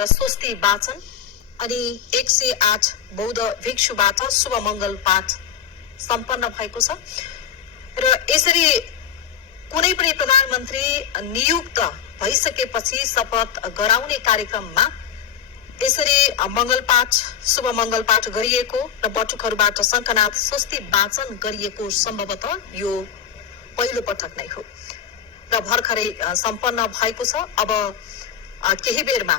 र स्वस्ति वाचन अनि 108 बौद्ध भिक्षुबाट शुभ मङ्गल पाठ सम्पन्न भएको छ र यसरी कुनै पनि प्रधानमन्त्री नियुक्त भइसकेपछि शपथ गराउने कार्यक्रममा यसरी शुभ मङ्गल पाठ गरिएको र बटुकहरूबाट शङ्खनाद स्वस्ति वाचन गरिएको सम्भवतः यो पहिलो पटक नै हो र भर्खरै सम्पन्न भएको छ। अब केही बेरमा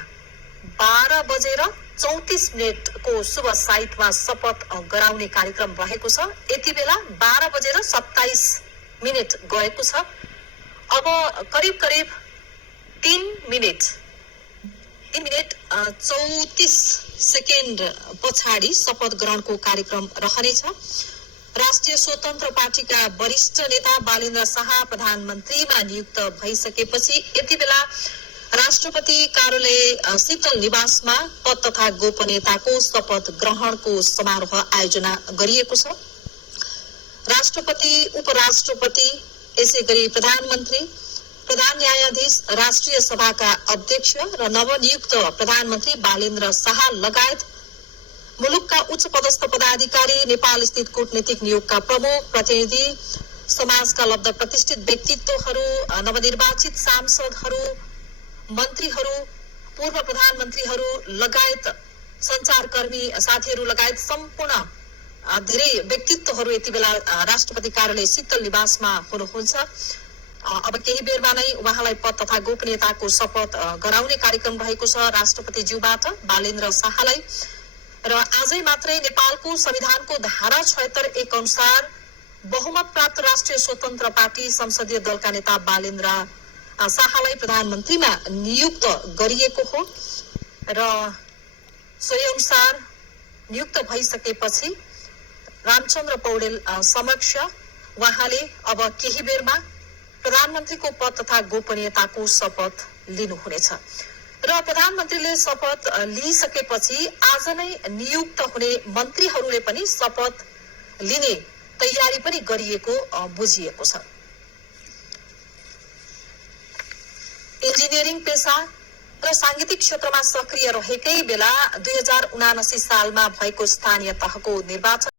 12:34 को शुभ साइतमा शपथ गराउने कार्यक्रम रहेको छ। यति बेला 12:27 गएको छ। अब करिब 3 मिनेट 34 सेकेन्ड पछाडि शपथ ग्रहणको कार्यक्रम रहनेछ। राष्ट्रिय स्वतन्त्र पार्टीका वरिष्ठ नेता बालेन्द्र शाह प्रधानमन्त्रीमा नियुक्त भइसकेपछि यति बेला राष्ट्रपति कार्यालय शीतल निवासमा पद तथा गोपनीयताको शपथ ग्रहणको समारोह आयोजना गरिएको छ। राष्ट्रपति, उपराष्ट्रपति, यसै गरी प्रधानमन्त्री, प्रधान न्यायाधीश, राष्ट्रिय सभाका अध्यक्ष र नवनियुक्त प्रधानमन्त्री बालेन्द्र शाह लगायत मुलुकका उच्च पदस्थ पदाधिकारी, नेपाल स्थित कूटनीतिक नियोगका प्रमुख प्रतिनिधि, समाजका लब्ध प्रतिष्ठित व्यक्तित्वहरू, नवनिर्वाचित सांसदहरू, मन्त्रीहरू, पूर्व प्रधानमन्त्रीहरू लगायत सञ्चारकर्मी साथीहरू लगायत सम्पूर्ण धेरै व्यक्तित्वहरू यति बेला राष्ट्रपति कार्यालय शीतल निवासमा हुनुहुन्छ। अब केही बेरमा नै उहाँलाई पद तथा गोपनीयताको शपथ गराउने कार्यक्रम रहेको छ राष्ट्रपतिज्यूबाट बालेन्द्र शाहलाई। र आजै मात्रै नेपालको संविधानको धारा 76(1) अनुसार बहुमत प्राप्त राष्ट्रिय स्वतन्त्र पार्टी संसदीय दलका नेता बालेन्द्र शाहलाई प्रधानमन्त्रीमा नियुक्त गरिएको हो र सोही अनुसार नियुक्त भइसकेपछि रामचन्द्र पौडेल समक्ष उहाँले अब केही बेरमा प्रधानमन्त्रीको पद तथा गोपनीयताको शपथ लिनुहुनेछ र प्रधानमन्त्रीले शपथ लिइसकेपछि आज नै नियुक्त हुने मन्त्रीहरूले पनि शपथ लिने तयारी पनि गरिएको बुझिएको छ। इन्जिनियरिङ पेशा र सांगीतिक क्षेत्रमा सक्रिय रहेकै बेला 2079 सालमा भएको स्थानीय तहको निर्वाचन